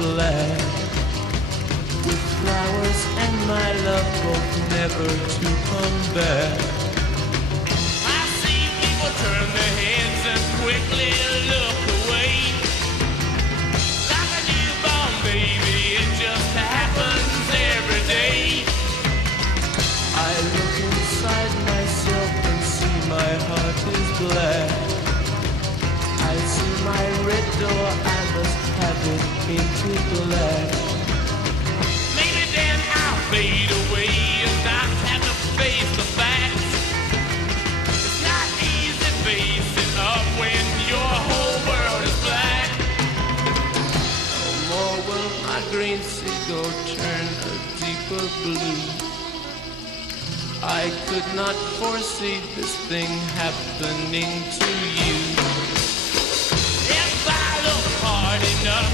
black, with flowers and my love both never to come back. I see people turn their heads and quickly look away. Like a newborn baby, it just happens every day. I look inside myself and see my heart is black. I see my red door, I must have it into black. Maybe then I'll fade away and not have to face the facts. It's not easy facing up when your whole world is black. No more will my green seagull turn a deeper blue. I could not foresee this thing happening to you. If I look hard enough